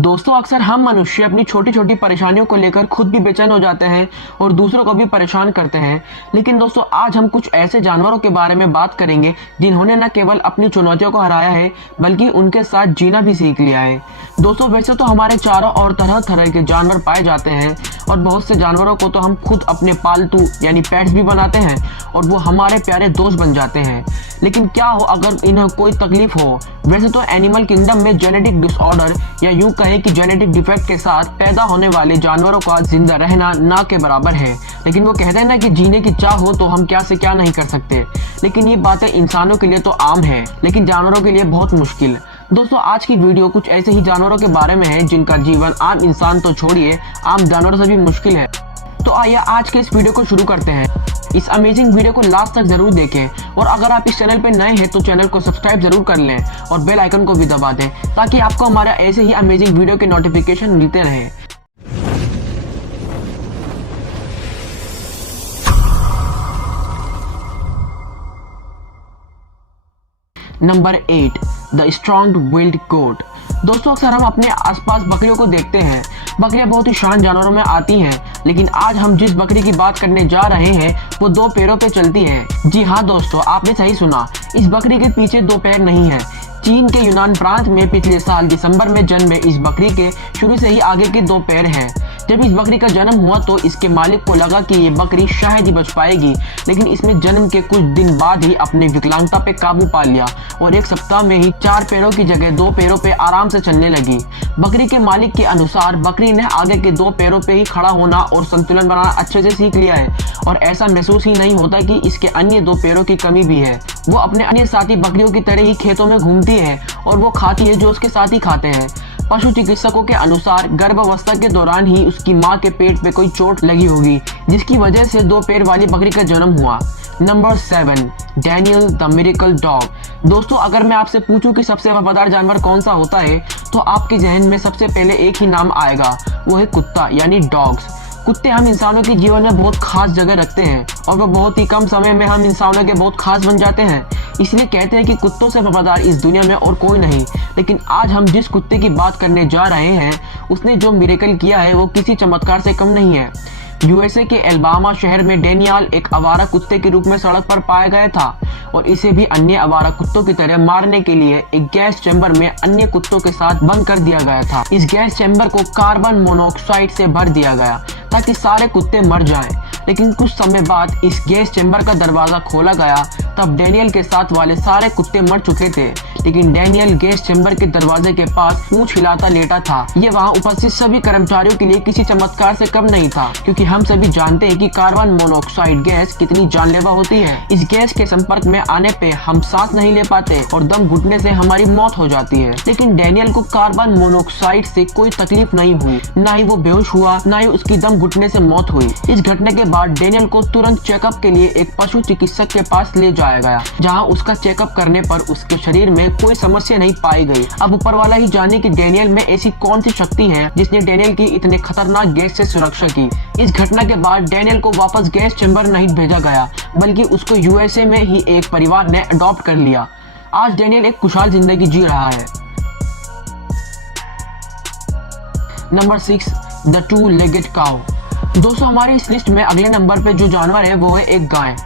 दोस्तों अक्सर हम मनुष्य अपनी छोटी छोटी परेशानियों को लेकर खुद भी बेचैन हो जाते हैं और दूसरों को भी परेशान करते हैं। लेकिन दोस्तों आज हम कुछ ऐसे जानवरों के बारे में बात करेंगे जिन्होंने न केवल अपनी चुनौतियों को हराया है बल्कि उनके साथ जीना भी सीख लिया है। दोस्तों वैसे तो हमारे चारों ओर तरह तरह के जानवर पाए जाते हैं और बहुत से जानवरों को तो हम खुद अपने पालतू यानी पेट्स भी बनाते हैं और वो हमारे प्यारे दोस्त बन जाते हैं। लेकिन क्या हो अगर इन्हें कोई तकलीफ हो। वैसे तो एनिमल किंगडम में जेनेटिक डिसऑर्डर या यूं कहें कि जेनेटिक डिफेक्ट के साथ पैदा होने वाले जानवरों का जिंदा रहना ना के बराबर है। लेकिन वो कहते हैं ना कि जीने की चाह हो तो हम क्या से क्या नहीं कर सकते। लेकिन ये बातें इंसानों के लिए तो आम है लेकिन जानवरों के लिए बहुत मुश्किल। दोस्तों आज की वीडियो कुछ ऐसे ही जानवरों के बारे में है जिनका जीवन आम इंसान तो छोड़िए आम जानवरों से भी मुश्किल है। तो आइए आज के इस वीडियो को शुरू करते हैं। इस अमेजिंग वीडियो को लास्ट तक जरूर देखें और अगर आप इस चैनल पे नए हैं तो चैनल को सब्सक्राइब जरूर कर लें और बेल आइकन को भी दबा दें ताकि आपको हमारा ऐसे ही अमेजिंग वीडियो के नोटिफिकेशन मिलते रहे। नंबर 8 द स्ट्रॉन्ग विल्ड गोट। दोस्तों अक्सर हम अपने आसपास बकरियों को देखते हैं। बकरियां बहुत ही शान जानवरों में आती हैं लेकिन आज हम जिस बकरी की बात करने जा रहे हैं वो दो पैरों पे चलती है। जी हाँ दोस्तों आपने सही सुना, इस बकरी के पीछे दो पैर नहीं है। चीन के यूनान प्रांत में पिछले साल दिसंबर में जन्मे इस बकरी के शुरू से ही आगे के दो पैर हैं। जब इस बकरी का जन्म हुआ तो इसके मालिक को लगा कि ये बकरी शायद ही बच पाएगी, लेकिन इसने जन्म के कुछ दिन बाद ही अपनी विकलांगता पे काबू पा लिया और एक सप्ताह में ही चार पैरों की जगह दो पैरों पे आराम से चलने लगी। बकरी के मालिक के अनुसार बकरी ने आगे के दो पैरों पे ही खड़ा होना और संतुलन बनाना अच्छे से सीख लिया है और ऐसा महसूस ही नहीं होता कि इसके अन्य दो पैरों की कमी भी है। वो अपने अन्य साथी बकरियों की तरह ही खेतों में घूमती है और वो खाती है जो उसके साथी खाते हैं। पशु चिकित्सकों के अनुसार गर्भावस्था के दौरान ही उसकी मां के पेट पे कोई चोट लगी होगी जिसकी वजह से दो पैर वाली बकरी का जन्म हुआ। Number 7 Daniel the miracle dog. दोस्तों अगर मैं आपसे पूछूं कि सबसे वफादार जानवर कौन सा होता है तो आपके जहन में सबसे पहले एक ही नाम आएगा, वो है कुत्ता यानी डॉग्स। कुत्ते हम इंसानों के जीवन में बहुत खास जगह रखते हैं और वो बहुत ही कम समय में हम इंसानों के बहुत खास बन जाते हैं। इसलिए कहते हैं कि कुत्तों से वफादार इस दुनिया में और कोई नहीं। लेकिन आज हम जिस कुत्ते की बात करने जा रहे हैं उसने जो मिरेकल किया है वो किसी चमत्कार से कम नहीं है। यूएसए के एल्बामा शहर में डेनियल एक आवारा कुत्ते के रूप में सड़क पर पाया गया था और इसे भी अन्य आवारा कुत्तों की तरह मारने के लिए एक गैस चैम्बर में अन्य कुत्तों के साथ बंद कर दिया गया था। इस गैस चैम्बर को कार्बन मोनोऑक्साइड से भर दिया गया ताकि सारे कुत्ते मर जाएं। लेकिन कुछ समय बाद इस गैस चैम्बर का दरवाजा खोला गया तब डेनियल के साथ वाले सारे कुत्ते मर चुके थे। लेकिन डेनियल गैस चैम्बर के दरवाजे के पास पूंछ हिलाता लेटा था। ये वहां उपस्थित सभी कर्मचारियों के लिए किसी चमत्कार से कम नहीं था क्योंकि हम सभी जानते हैं कि कार्बन मोनोऑक्साइड गैस कितनी जानलेवा होती है। इस गैस के संपर्क में आने पे हम सांस नहीं ले पाते और दम घुटने से हमारी मौत हो जाती है। लेकिन डेनियल को कार्बन मोनोऑक्साइड से कोई तकलीफ नहीं हुई, ना ही वो बेहोश हुआ ना ही उसकी दम घुटने से मौत हुई। इस घटना के बाद डेनियल को तुरंत चेकअप के लिए एक पशु चिकित्सक के पास ले जाया गया जहाँ उसका चेकअप करने पर उसके शरीर में कोई समस्या नहीं पाई गई। अब ऊपर वाला ही जाने कि डेनियल में ऐसी कौन सी शक्ति है जिसने डेनियल की इतने खतरनाक गैस से सुरक्षा की। इस घटना के बाद डेनियल को वापस गैस चैम्बर नहीं भेजा गया बल्कि उसको यूएसए में ही एक परिवार ने अडॉप्ट कर लिया। आज डेनियल एक खुशहाल जिंदगी जी रहा है। Number 6 the two legged cow. दोस्तों हमारी इस लिस्ट में अगले नंबर पे जो जानवर है वो है एक गाय।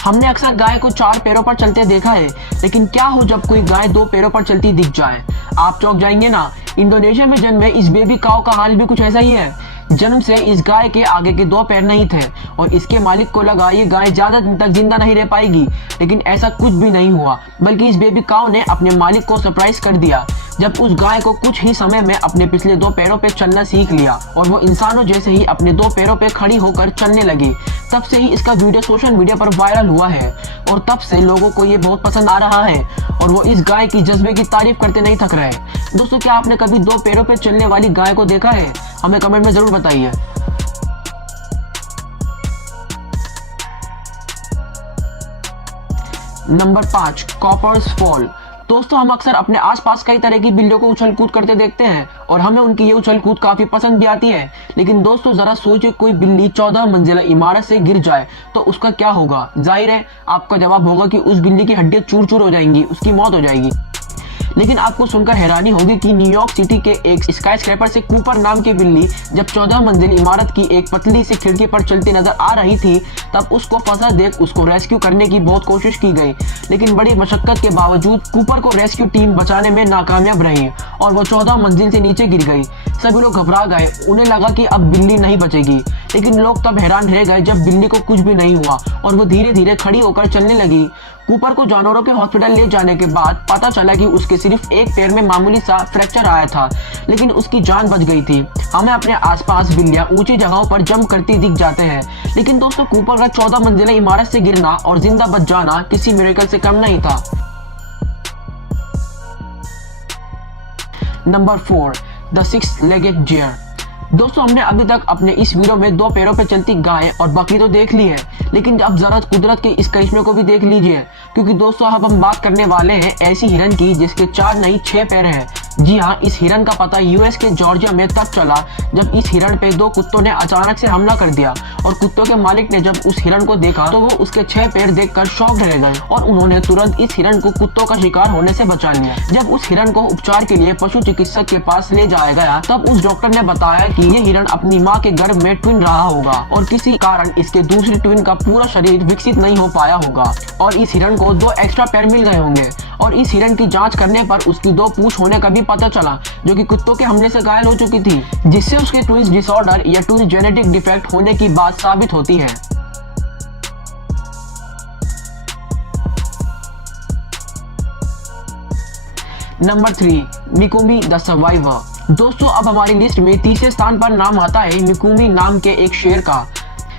हमने अक्सर गाय को चार पैरों पर चलते देखा है लेकिन क्या हो जब कोई गाय दो पैरों पर चलती दिख जाए। आप चौंक जाएंगे ना। इंडोनेशिया में जन्मे इस बेबी काऊ का हाल भी कुछ ऐसा ही है। जन्म से इस गाय के आगे के दो पैर नहीं थे और इसके मालिक को लगा ये गाय ज्यादा दिन तक जिंदा नहीं रह पाएगी। लेकिन ऐसा कुछ भी नहीं हुआ बल्कि इस बेबी काऊ ने अपने मालिक को सरप्राइज कर दिया जब उस गाय को कुछ ही समय में अपने पिछले दो पैरों पे चलना सीख लिया और वो इंसानों जैसे ही अपने दो पैरों पे खड़ी होकर चलने लगी। तब से ही इसका वीडियो सोशल मीडिया पर वायरल हुआ है और तब से लोगों को ये बहुत पसंद आ रहा है और वो इस गाय की जज्बे की तारीफ करते नहीं थक रहे। दोस्तों क्या आपने कभी दो पैरों पे चलने वाली गाय को देखा है? हमें कमेंट में जरूर बताइए। नंबर 5 कॉपर्स फॉल। दोस्तों हम अक्सर अपने आसपास कई तरह की बिल्लियों को उछल कूद करते देखते हैं और हमें उनकी ये उछल कूद काफी पसंद भी आती है। लेकिन दोस्तों जरा सोचिए कोई बिल्ली 14 मंजिला इमारत से गिर जाए तो उसका क्या होगा? जाहिर है आपका जवाब होगा कि उस बिल्ली की हड्डियां चूर चूर हो जाएंगी, उसकी मौत हो जाएगी। लेकिन आपको सुनकर हैरानी होगी कि न्यूयॉर्क सिटी के एक स्काई स्क्रैपर से कूपर नाम की बिल्ली जब 14 मंजिल इमारत की एक पतली सी खिड़की पर चलती नजर आ रही थी, तब उसको फंसा देख उसको रेस्क्यू करने की बहुत कोशिश की गई, लेकिन बड़ी मशक्कत के बावजूद कूपर को रेस्क्यू टीम बचाने में नाकामयाब रही और वो 14 मंजिल से नीचे गिर गई। सभी लोग घबरा गए, उन्हें लगा कि अब बिल्ली नहीं बचेगी, लेकिन लोग तब हैरान रह गए जब बिल्ली को कुछ भी नहीं हुआ और वो धीरे धीरे खड़ी होकर चलने लगी। कूपर को जानवरों के हॉस्पिटल ले जाने के बाद पता चला कि उसके सिर्फ एक पैर में मामूली सा फ्रैक्चर आया था, लेकिन उसकी जान बच गई थी। हमें अपने आसपास बिल्लियां ऊंची जगहों पर जंप करती दिख जाते हैं, लेकिन दोस्तों कूपर का 14 मंजिला इमारत से गिरना और जिंदा बच जाना किसी मिरेकल से कम नहीं था। Number 4, the 6-legged deer। दोस्तों हमने अभी तक अपने इस वीडियो में 2 पैरों पर चलती गाय और बकरी तो देख ली है, लेकिन अब जरा कुदरत के इस करिश्मे को भी देख लीजिए, क्योंकि दोस्तों अब हम बात करने वाले हैं ऐसी हिरन की जिसके 4 नहीं 6 पैर हैं। जी हाँ, इस हिरन का पता यूएस के जॉर्जिया में तब चला जब इस हिरन पे 2 कुत्तों ने अचानक से हमला कर दिया और कुत्तों के मालिक ने जब उस हिरन को देखा तो वो उसके 6 पैर देखकर शॉक्ड रह गए और उन्होंने तुरंत इस हिरन को कुत्तों का शिकार होने से बचा लिया। जब उस हिरन को उपचार के लिए पशु चिकित्सक के पास ले जाया गया, तब उस डॉक्टर ने बताया कि ये हिरन अपनी माँ के गर्भ में ट्विन रहा होगा और किसी कारण इसके दूसरी ट्विन का पूरा शरीर विकसित नहीं हो पाया होगा और इस हिरन को 2 एक्स्ट्रा पैर मिल गए होंगे। और इस हिरन की जांच करने पर उसकी 2 पूंछ होने का भी पता चला, जो कि कुत्तों के हमले से घायल हो चुकी थी, जिससे उसके ट्विंस डिसऑर्डर या ट्विन जेनेटिक डिफेक्ट होने की बात साबित होती है। Number 3, Mikumi the survivor. दोस्तों अब हमारी लिस्ट में तीसरे स्थान पर नाम आता है मिकुमी नाम के एक शेर का।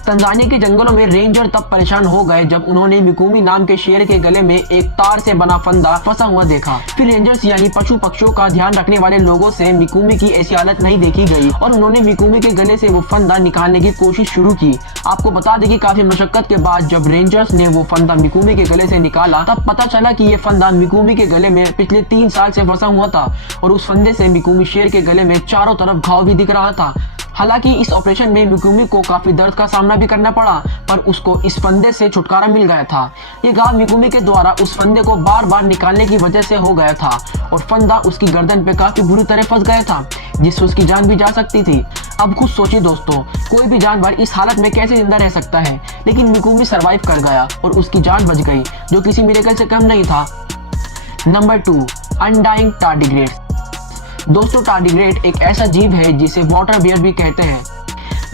तंजानिया के जंगलों में रेंजर तब परेशान हो गए जब उन्होंने मिकुमी नाम के शेर के गले में एक तार से बना फंदा फंसा हुआ देखा। फिर रेंजर्स यानी पशु पक्षियों का ध्यान रखने वाले लोगों से मिकुमी की ऐसी हालत नहीं देखी गई और उन्होंने मिकुमी के गले से वो फंदा निकालने की कोशिश शुरू की। आपको बता दें कि काफी मशक्कत के बाद जब रेंजर्स ने वो फंदा मिकुमी के गले से निकाला, तब पता चला कि ये फंदा मिकुमी के गले में पिछले 3 साल से फंसा हुआ था और उस फंदे से मिकुमी शेर के गले में चारों तरफ घाव भी दिख रहा था। हालांकि इस ऑपरेशन में मिकुमी को काफी दर्द का सामना भी करना पड़ा, पर उसको इस फंदे से छुटकारा मिल गया था। ये घाव मिकुमी के द्वारा उस फंदे को बार बार निकालने की वजह से हो गया था और फंदा उसकी गर्दन पे काफी बुरी तरह फंस गया था, जिससे उसकी जान भी जा सकती थी। अब खुद सोचिए दोस्तों, कोई भी जानवर इस हालत में कैसे जिंदा रह सकता है, लेकिन मिकुमी सर्वाइव कर गया और उसकी जान बच गई, जो किसी मिरेकल से कम नहीं था। Number 2, undying tardigrade. दोस्तों टार्डिग्रेड एक ऐसा जीव है जिसे वाटर बियर भी कहते हैं।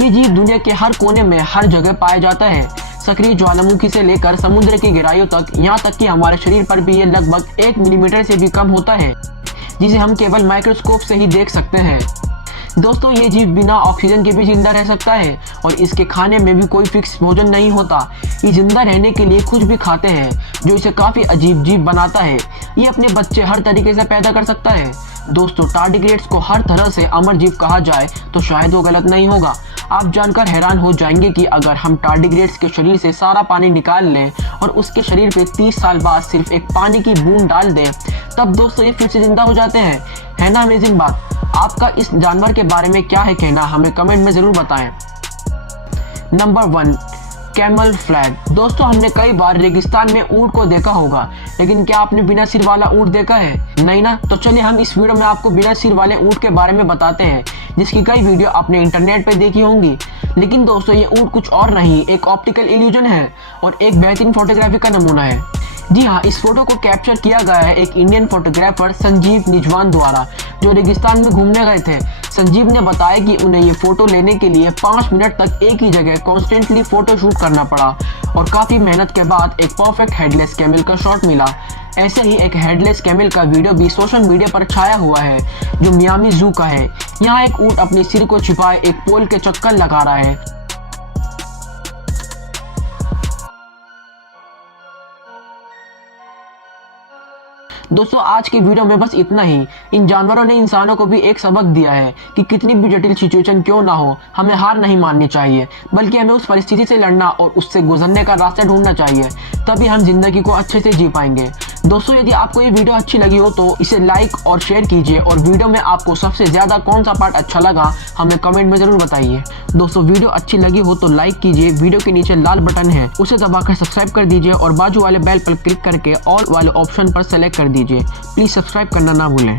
ये जीव दुनिया के हर कोने में हर जगह पाया जाता है, सक्रिय ज्वालामुखी से लेकर समुद्र की गहराइयों तक, यहाँ तक कि हमारे शरीर पर भी ये लगभग 1 मिलीमीटर से भी कम होता है, जिसे हम केवल माइक्रोस्कोप से ही देख सकते हैं। दोस्तों ये जीव बिना ऑक्सीजन के भी जिंदा रह सकता है और इसके खाने में भी कोई फिक्स भोजन नहीं होता। ये जिंदा रहने के लिए कुछ भी खाते हैं, जो इसे काफी अजीब जीव बनाता है। ये अपने बच्चे हर तरीके से पैदा कर सकता है। दोस्तों टार्डिग्रेड्स को हर तरह से अमर जीव कहा जाए तो शायद वो गलत नहीं होगा। आप जानकर हैरान हो जाएंगे कि अगर हम टार्डिग्रेड्स के शरीर से सारा पानी निकाल लें और उसके शरीर पे 30 साल बाद सिर्फ एक पानी की बूंद डाल दें, तब दोस्तों ये फिर से जिंदा हो जाते हैं। है ना अमेजिंग बात। आपका इस जानवर के बारे में क्या है कहना, हमें कमेंट में जरूर बताएं। Number 1, camel flag. दोस्तों हमने कई बार रेगिस्तान में ऊंट को देखा होगा, लेकिन क्या आपने बिना सिर वाला ऊंट देखा है? नहीं ना? तो चलिए हम इस वीडियो में आपको बिना सिर वाले ऊंट के बारे में बताते हैं, जिसकी कई वीडियो आपने इंटरनेट पे देखी होंगी। लेकिन दोस्तों ये ऊंट कुछ और नहीं, एक ऑप्टिकल इल्यूजन है और एक बेहतरीन फोटोग्राफी का नमूना है। जी हाँ, इस फोटो को कैप्चर किया गया है एक इंडियन फोटोग्राफर संजीव निजवान द्वारा, जो रेगिस्तान में घूमने गए थे। संजीव ने बताया कि उन्हें ये फोटो लेने के लिए 5 मिनट तक एक ही जगह कॉन्स्टेंटली फोटो शूट करना पड़ा और काफी मेहनत के बाद एक परफेक्ट हेडलेस कैमल का शॉट मिला। ऐसे ही एक हेडलेस कैमल का वीडियो भी सोशल मीडिया पर छाया हुआ है, जो मियामी जू का है। यहाँ एक ऊंट अपने सिर को छिपाए एक पोल के चक्कर लगा रहा है। दोस्तों आज की वीडियो में बस इतना ही। इन जानवरों ने इंसानों को भी एक सबक दिया है कि कितनी भी जटिल सिचुएशन क्यों ना हो, हमें हार नहीं माननी चाहिए, बल्कि हमें उस परिस्थिति से लड़ना और उससे गुजरने का रास्ता ढूंढना चाहिए। तभी हम जिंदगी को अच्छे से जी पाएंगे। दोस्तों यदि आपको ये वीडियो अच्छी लगी हो तो इसे लाइक और शेयर कीजिए और वीडियो में आपको सबसे ज़्यादा कौन सा पार्ट अच्छा लगा हमें कमेंट में ज़रूर बताइए। दोस्तों वीडियो अच्छी लगी हो तो लाइक कीजिए, वीडियो के नीचे लाल बटन है उसे दबाकर सब्सक्राइब कर दीजिए और बाजू वाले बेल पर क्लिक करके ऑल वाले ऑप्शन पर सेलेक्ट कर दीजिए। प्लीज़ सब्सक्राइब करना ना भूलें।